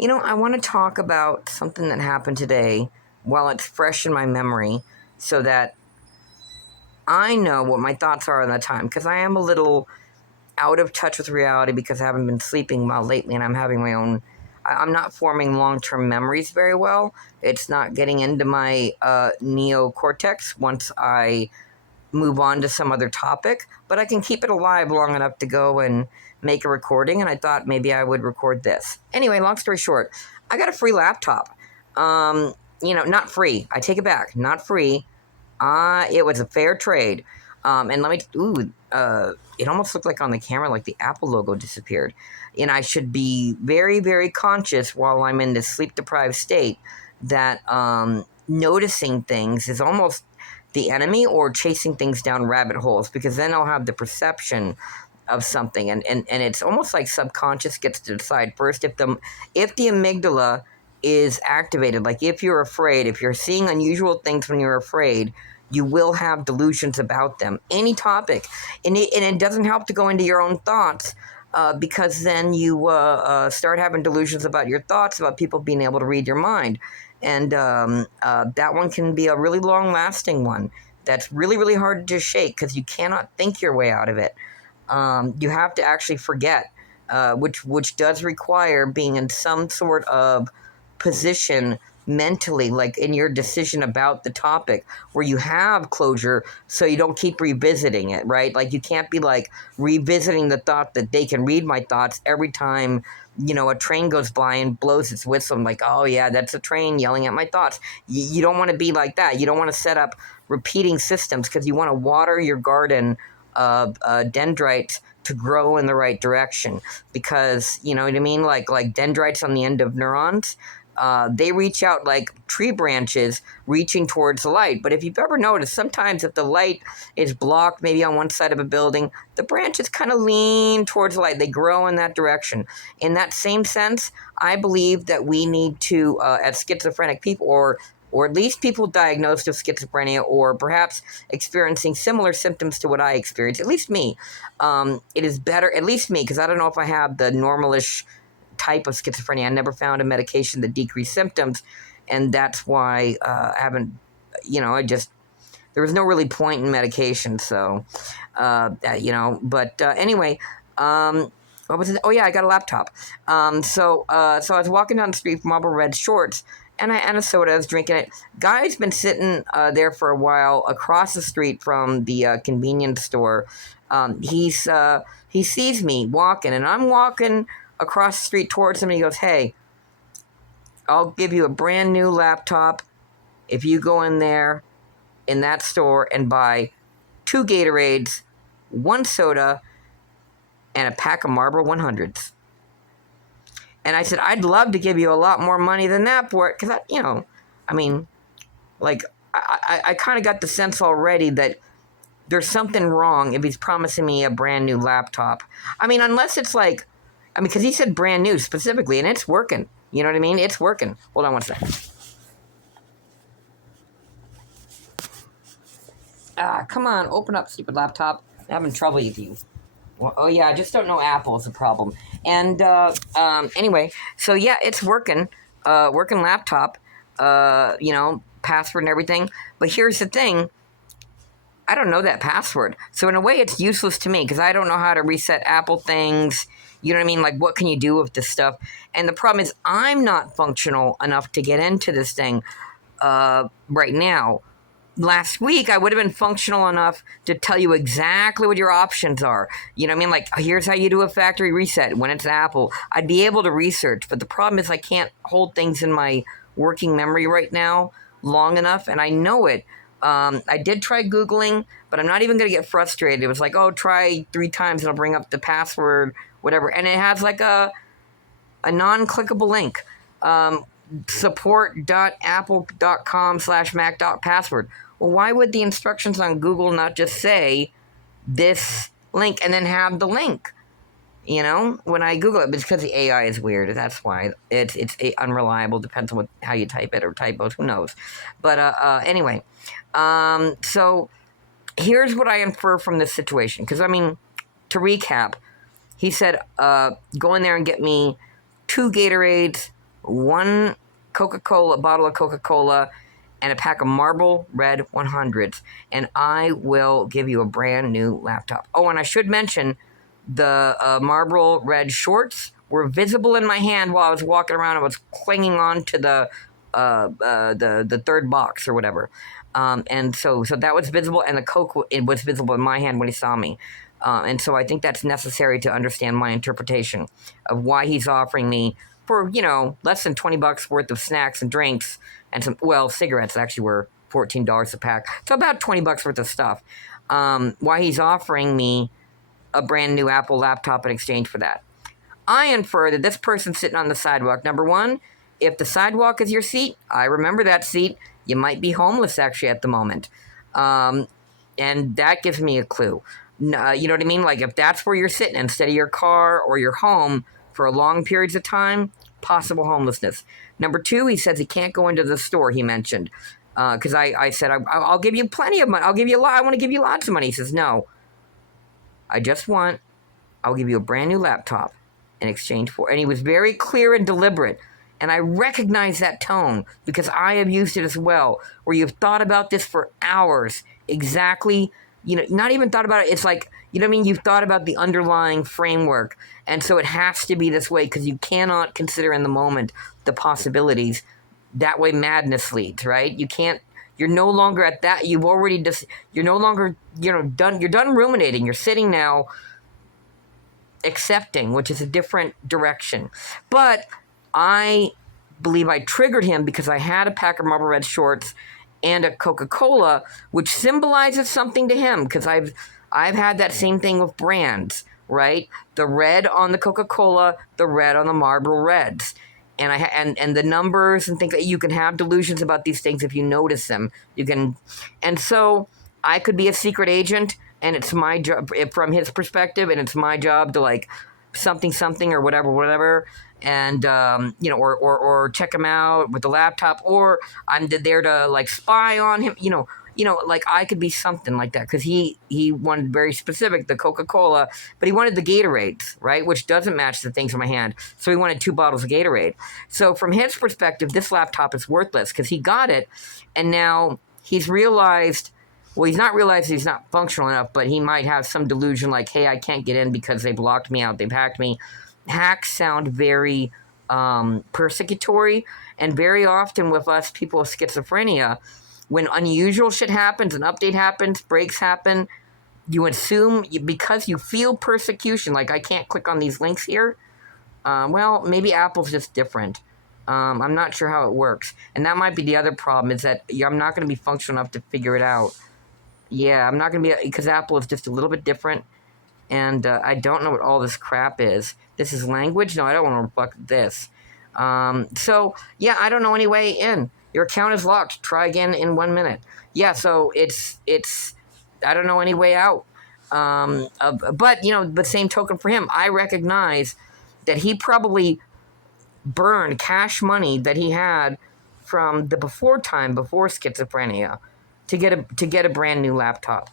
I want to talk about something that happened today while it's fresh in my memory so that I know what my thoughts are at that time because I am a little out of touch with reality because I haven't been sleeping well lately and I'm having my own. I'm not forming long term memories very well. It's not getting into my neocortex once I move on to some other topic, but I can keep it alive long enough to go and make a recording. And I thought maybe I would record this. Anyway, long story short, I got a free laptop. Not free. I take it back. Not free. It was a fair trade. And let me, it almost looked like on the camera, like the Apple logo disappeared. And I should be very, very conscious while I'm in this sleep deprived state that noticing things is almost the enemy or chasing things down rabbit holes because then I'll have the perception of something. And it's almost like subconscious gets to decide first if the amygdala is activated, like if you're afraid, if you're seeing unusual things when you're afraid, you will have delusions about them. Any topic. And it doesn't help to go into your own thoughts because then you start having delusions about your thoughts, about people being able to read your mind. And that one can be a really long-lasting one that's really, really hard to just shake because you cannot think your way out of it. You have to actually forget, which does require being in some sort of position mentally, like in your decision about the topic where you have closure so you don't keep revisiting it, right? Like you can't be like revisiting the thought that they can read my thoughts every time, a train goes by and blows its whistle. I'm like, oh yeah, that's a train yelling at my thoughts. You don't want to be like that. You don't want to set up repeating systems because you want to water your garden of dendrites to grow in the right direction because, you know what I mean? Like dendrites on the end of neurons. They reach out like tree branches reaching towards the light. But if you've ever noticed, sometimes if the light is blocked, maybe on one side of a building, the branches kind of lean towards the light. They grow in that direction. In that same sense, I believe that we need to, as schizophrenic people, or at least people diagnosed with schizophrenia, or perhaps experiencing similar symptoms to what I experienced, at least me, it is better, at least me, because I don't know if I have the normalish type of schizophrenia. I never found a medication that decreased symptoms, and that's why I haven't, there was no really point in medication, so, anyway, what was it? Oh yeah, I got a laptop. So I was walking down the street with Marlboro Red shorts, and I had a soda. I was drinking it. Guy's been sitting there for a while across the street from the convenience store. He sees me walking, and I'm walking across the street towards him, and he goes, "Hey, I'll give you a brand new laptop if you go in there in that store and buy 2 Gatorades, 1 soda, and a pack of Marlboro 100s. And I said, I'd love to give you a lot more money than that for it, because, I kind of got the sense already that there's something wrong if he's promising me a brand new laptop. Unless it's like, because he said brand new specifically, and it's working. You know what I mean? It's working. Hold on one second. Come on, open up, stupid laptop. I'm having trouble with you. Well, oh yeah, I just don't know Apple is a problem. And anyway, so yeah, it's working. Working laptop. Password and everything. But here's the thing. I don't know that password. So in a way, it's useless to me because I don't know how to reset Apple things. You know what I mean? Like, what can you do with this stuff? And the problem is I'm not functional enough to get into this thing right now. Last week, I would have been functional enough to tell you exactly what your options are. You know what I mean? Like, here's how you do a factory reset when it's Apple. I'd be able to research, but the problem is I can't hold things in my working memory right now long enough, and I know it. I did try Googling, but I'm not even going to get frustrated. It was like, oh, try 3 times, it'll bring up the password, whatever. And it has like a non-clickable link. support.apple.com/mac.password. Well, why would the instructions on Google not just say this link and then have the link? When I Google it, because the AI is weird. That's why it's unreliable. Depends on how you type it or typos. Who knows? But anyway, so here's what I infer from this situation. Because to recap, he said, go in there and get me 2 Gatorades, one Coca-Cola, bottle of Coca-Cola, and a pack of Marble Red 100s, and I will give you a brand new laptop. Oh, and I should mention the Marble Red shorts were visible in my hand while I was walking around. I was clinging on to the third box or whatever, and so that was visible, and the Coke it was visible in my hand when he saw me. And so I think that's necessary to understand my interpretation of why he's offering me for, less than $20 worth of snacks and drinks and cigarettes actually were $14 a pack. So about $20 worth of stuff. Why he's offering me a brand new Apple laptop in exchange for that. I infer that this person's sitting on the sidewalk. Number one, if the sidewalk is your seat, I remember that seat. You might be homeless actually at the moment. And that gives me a clue. You know what I mean? Like if that's where you're sitting instead of your car or your home for long periods of time, possible homelessness. Number two, he says he can't go into the store, he mentioned. Because I said, I'll give you plenty of money. I'll give you a lot. I want to give you lots of money. He says, no. I'll give you a brand new laptop in exchange for. And he was very clear and deliberate. And I recognize that tone because I have used it as well, where you've thought about this for hours. Exactly, not even thought about it. It's like, you know what I mean? You've thought about the underlying framework. And so it has to be this way because you cannot consider in the moment the possibilities. That way madness leads, right? You're no longer at that. You've already you're no longer, done. You're done ruminating. You're sitting now accepting, which is a different direction. But I believe I triggered him because I had a pack of Marble Red shorts and a Coca-Cola, which symbolizes something to him because I've had that same thing with brands, right? The red on the Coca-Cola, the red on the Marlboro Reds. And the numbers and things that you can have delusions about these things if you notice them. And so I could be a secret agent, and it's my job from his perspective, and it's my job to like something or whatever, and or check him out with the laptop, or I'm there to like spy on him, like I could be something like that because he wanted very specific, the Coca-Cola, but he wanted the Gatorades, right, which doesn't match the things in my hand. So he wanted 2 bottles of Gatorade. So from his perspective, this laptop is worthless because he got it, and now he's realized. Well, he's not realized he's not functional enough, but he might have some delusion like, hey, I can't get in because they blocked me out, they've hacked me. Hacks sound very persecutory, and very often with us people with schizophrenia, when unusual shit happens, an update happens, breaks happen, you assume because you feel persecution, like I can't click on these links here. Well, maybe Apple's just different. I'm not sure how it works. And that might be the other problem, is that I'm not going to be functional enough to figure it out. Yeah, I'm not going to be, because Apple is just a little bit different, and I don't know what all this crap is. This is language? No, I don't want to fuck this. So, yeah, I don't know any way in. Your account is locked. Try again in 1 minute. Yeah, so it's I don't know any way out. But, the same token for him, I recognize that he probably burned cash money that he had from the before schizophrenia to get a brand new laptop,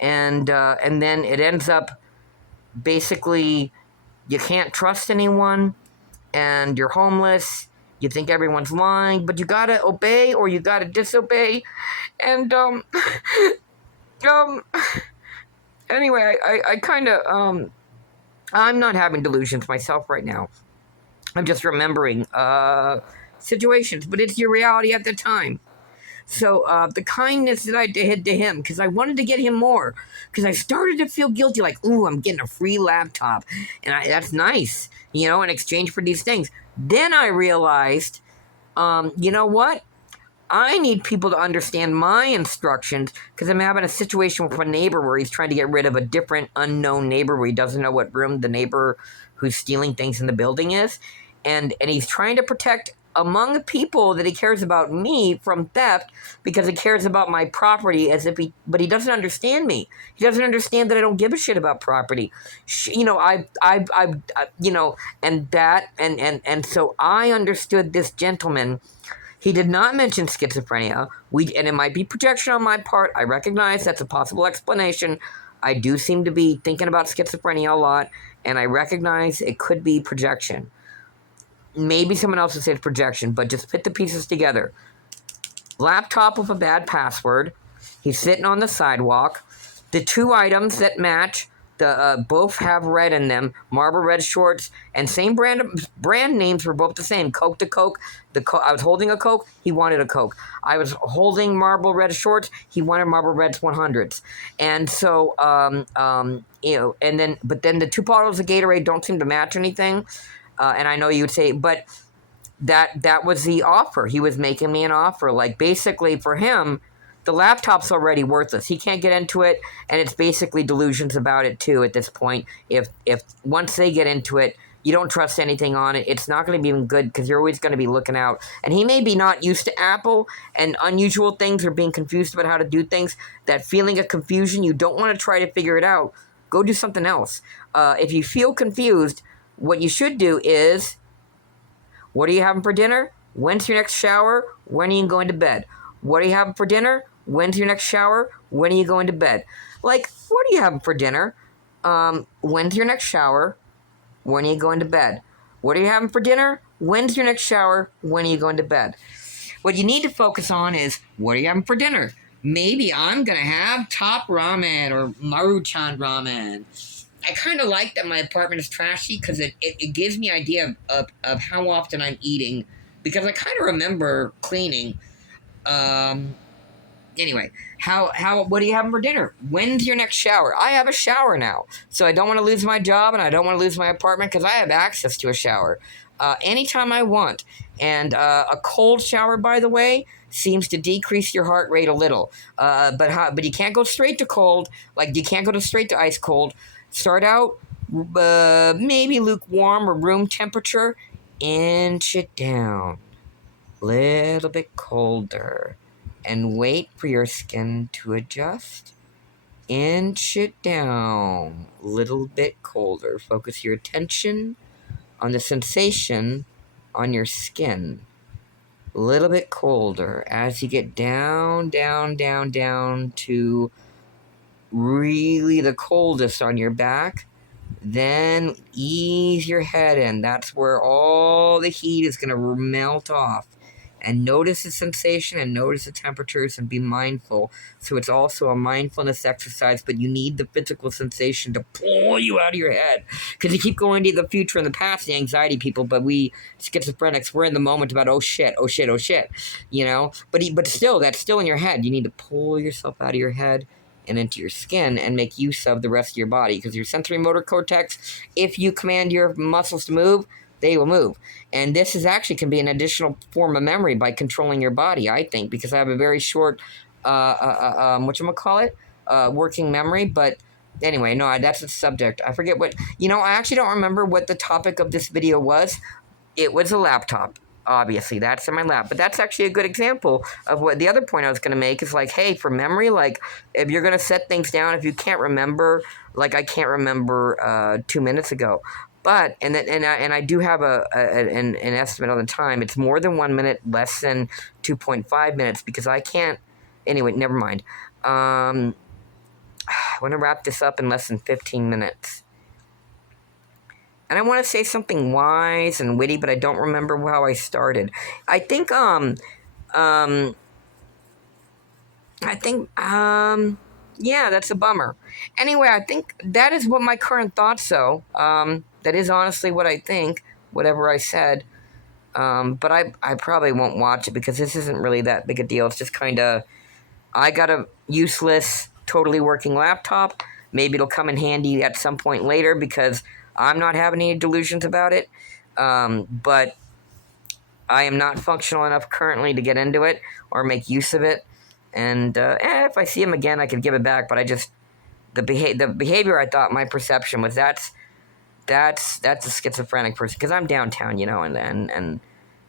and then it ends up basically you can't trust anyone, and you're homeless. You think everyone's lying, but you gotta obey or you gotta disobey, and anyway, I kind of I'm not having delusions myself right now. I'm just remembering situations, but it's your reality at the time. So the kindness that I did to him, because I wanted to get him more, because I started to feel guilty, like, ooh, I'm getting a free laptop, and that's nice, in exchange for these things. Then I realized, you know what? I need people to understand my instructions, because I'm having a situation with a neighbor where he's trying to get rid of a different unknown neighbor where he doesn't know what room the neighbor who's stealing things in the building is, and he's trying to protect among the people that he cares about me from theft, because he cares about my property but he doesn't understand me. He doesn't understand that I don't give a shit about property. And so I understood this gentleman. He did not mention schizophrenia. And it might be projection on my part. I recognize that's a possible explanation. I do seem to be thinking about schizophrenia a lot, and I recognize it could be projection. maybe someone else would say it's projection, but just put the pieces together. Laptop with a bad password. He's sitting on the sidewalk. The two items that match, the both have red in them. Marble red shorts and same brand names were both the same. Coke to Coke. I was holding a Coke. He wanted a Coke. I was holding marble red shorts. He wanted marble reds 100s. And so but then the two bottles of Gatorade don't seem to match anything. And I know you would say, but that was the offer. He was making me an offer. Like, basically, for him, the laptop's already worthless. He can't get into it, and it's basically delusions about it too at this point. If once they get into it, you don't trust anything on it. It's not going to be even good because you're always going to be looking out. And he may be not used to Apple and unusual things or being confused about how to do things. That feeling of confusion, you don't want to try to figure it out. Go do something else. If you feel confused, what you should do is, what are you having for dinner? When's your next shower? When are you going to bed? What are you having for dinner? When's your next shower? When are you going to bed? Like, what are you having for dinner? When's your next shower? When are you going to bed? What are you having for dinner? When's your next shower? When are you going to bed? What you need to focus on is, what are you having for dinner? Maybe I'm going to have top ramen or Maruchan ramen. I kind of like that my apartment is trashy because it gives me an idea of how often I'm eating, because I kind of remember cleaning. Anyway, what are you having for dinner? When's your next shower? I have a shower now, so I don't want to lose my job and I don't want to lose my apartment because I have access to a shower anytime I want. And a cold shower, by the way, seems to decrease your heart rate a little. But you can't go straight to cold. Like, you can't go straight to ice cold. Start out maybe lukewarm or room temperature. Inch it down. Little bit colder. And wait for your skin to adjust. Inch it down. Little bit colder. Focus your attention on the sensation on your skin. Little bit colder as you get down, down, down, down to really the coldest on your back. Then ease your head in. That's where all the heat is going to melt off. And notice the sensation and notice the temperatures and be mindful. So it's also a mindfulness exercise, but you need the physical sensation to pull you out of your head. Because you keep going to the future and the past, the anxiety people, but we schizophrenics, we're in the moment about, oh shit, oh shit, oh shit. You know? But still, that's still in your head. You need to pull yourself out of your head and into your skin and make use of the rest of your body. Because your sensory motor cortex, if you command your muscles to move, they will move. And this is actually can be an additional form of memory by controlling your body, I think, because I have a very short, working memory. But anyway, no, that's the subject. I forget what, I actually don't remember what the topic of this video was. It was a laptop. Obviously, that's in my lap. But that's actually a good example of what the other point I was going to make is like, hey, for memory, like, if you're going to set things down, if you can't remember, like I can't remember 2 minutes ago. But, and I do have an estimate on the time. It's more than 1 minute, less than 2.5 minutes, because I can't, anyway, never mind. I want to wrap this up in less than 15 minutes. And I want to say something wise and witty, but I don't remember how I started. Yeah, that's a bummer. Anyway, I think that is what my current thoughts, though. That is honestly what I think, whatever I said. But I probably won't watch it because this isn't really that big a deal. It's just kind of, I got a useless, totally working laptop. Maybe it'll come in handy at some point later because I'm not having any delusions about it. But I am not functional enough currently to get into it or make use of it. And if I see him again, I could give it back. But I just, the behavior, I thought, my perception was that's a schizophrenic person, because I'm downtown, and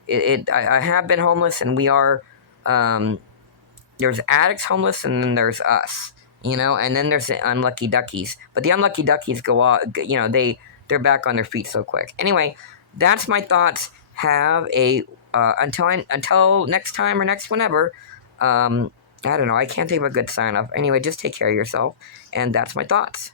I have been homeless, and we are, there's addicts homeless, and then there's us, and then there's the unlucky duckies. But the unlucky duckies go off, they're back on their feet so quick. Anyway, that's my thoughts. Have a until next time or next whenever. I don't know. I can't think of a good sign off. Anyway, just take care of yourself, and that's my thoughts.